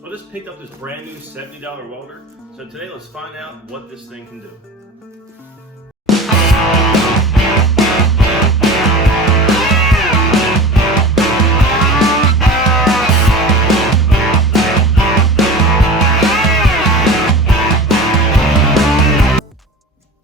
So I just picked up this brand new $70 welder. So today let's find out what this thing can do.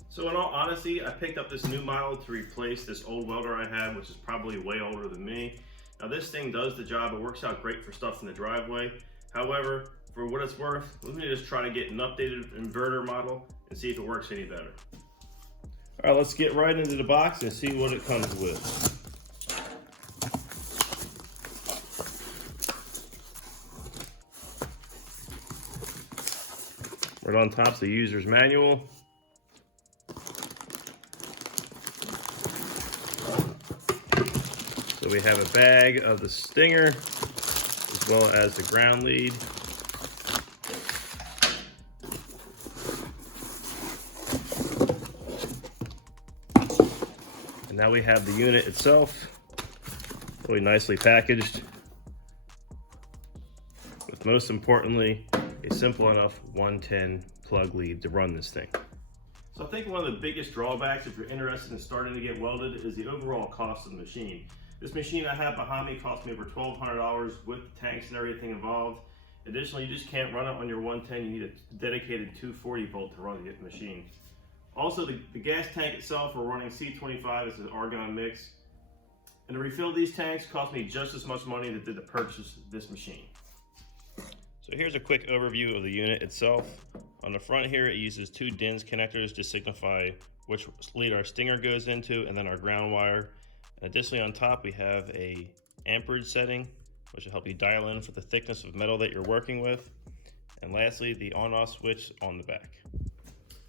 So in all honesty, I picked up this new model to replace this old welder I had, which is probably way older than me. Now this thing does the job. It works out great for stuff in the driveway. However, for what it's worth, let me just try to get an updated inverter model and see if it works any better. All right, let's get right into the box and see what it comes with. Right on top is the user's manual. So we have a bag of the stinger as well as the ground lead. And now we have the unit itself, really nicely packaged, with most importantly, a simple enough 110 plug lead to run this thing. So I think one of the biggest drawbacks if you're interested in starting to get welded is the overall cost of the machine. This machine I have behind me cost me over $1,200 with the tanks and everything involved. Additionally, you just can't run it on your 110. You need a dedicated 240 volt to run the machine. Also, the gas tank itself, we're running C25 as an argon mix. And to refill these tanks cost me just as much money that did to purchase this machine. So here's a quick overview of the unit itself. On the front here, it uses two DINS connectors to signify which lead our stinger goes into, and then our ground wire. Additionally, on top we have a amperage setting, which will help you dial in for the thickness of metal that you're working with. And lastly, the on-off switch on the back.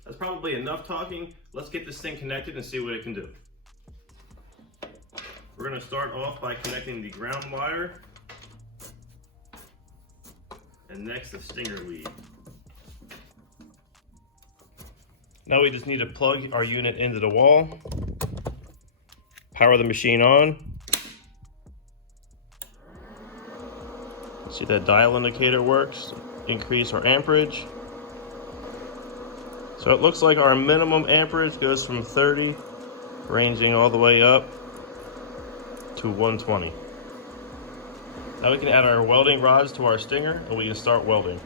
That's probably enough talking. Let's get this thing connected and see what it can do. We're going to start off by connecting the ground wire, and next the stinger lead. Now we just need to plug our unit into the wall. Power the machine on. See that dial indicator works. Increase our amperage. So it looks like our minimum amperage goes from 30, ranging all the way up to 120. Now we can add our welding rods to our stinger and we can start welding.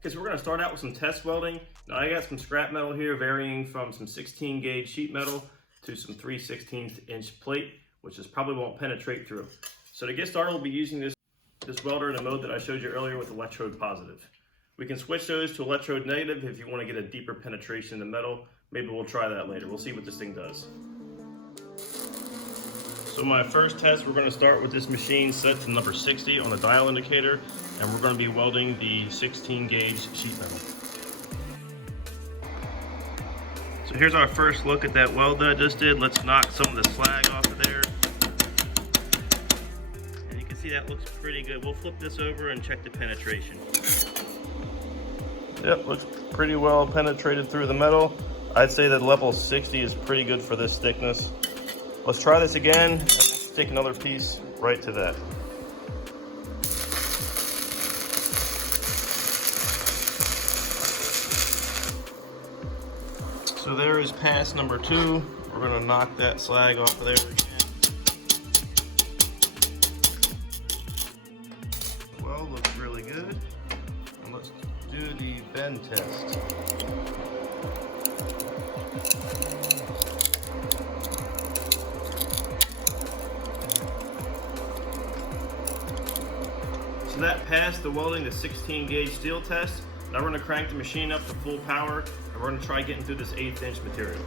Okay, so we're going to start out with some test welding. Now I got some scrap metal here varying from some 16 gauge sheet metal to some 3/16 inch plate, which is probably won't penetrate through. So to get started, we'll be using this welder in a mode that I showed you earlier with electrode positive. We can switch those to electrode negative if you want to get a deeper penetration in the metal. Maybe we'll try that later. We'll see what this thing does. So my first test, we're going to start with this machine set to number 60 on the dial indicator, and we're going to be welding the 16 gauge sheet metal. So here's our first look at that weld that I just did. Let's knock some of the slag off of there. And you can see that looks pretty good. We'll flip this over and check the penetration. Yep, looks pretty well penetrated through the metal. I'd say that level 60 is pretty good for this thickness. Let's try this again and stick another piece right to that. So there is pass number 2. We're going to knock that slag off of there again. Well, looks really good. And let's do the bend test. So that passed the welding the 16 gauge steel test. Now we're going to crank the machine up to full power, and we're going to try getting through this 1/8 inch material.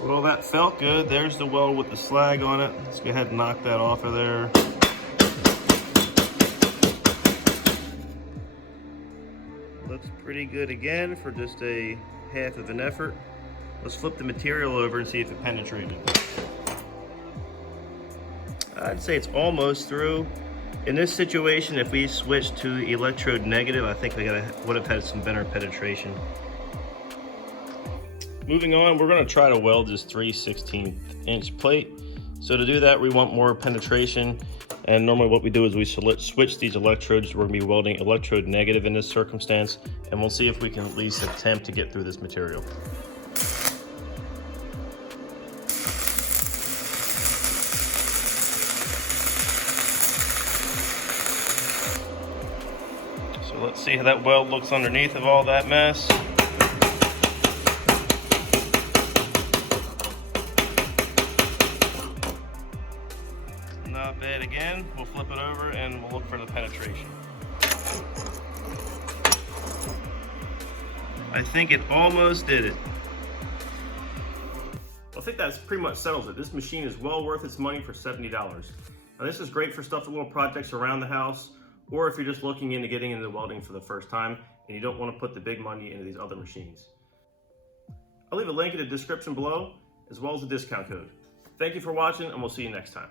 Well, that felt good. There's the weld with the slag on it. Let's go ahead and knock that off of there. Looks pretty good again for just a half of an effort. Let's flip the material over and see if it penetrated. I'd say it's almost through. In this situation, if we switch to electrode negative, I think we would have had some better penetration. Moving on, we're going to try to weld this 3/16 inch plate. So to do that, we want more penetration. And normally what we do is we switch these electrodes. We're going to be welding electrode negative in this circumstance. And we'll see if we can at least attempt to get through this material. So let's see how that weld looks underneath of all that mess. Not bad again. We'll flip it over and we'll look for the penetration. I think it almost did it. I think that's pretty much settles it. This machine is well worth its money for $70. Now this is great for stuff for little projects around the house, or if you're just looking into getting into welding for the first time and you don't want to put the big money into these other machines. I'll leave a link in the description below, as well as a discount code. Thank you for watching, and we'll see you next time.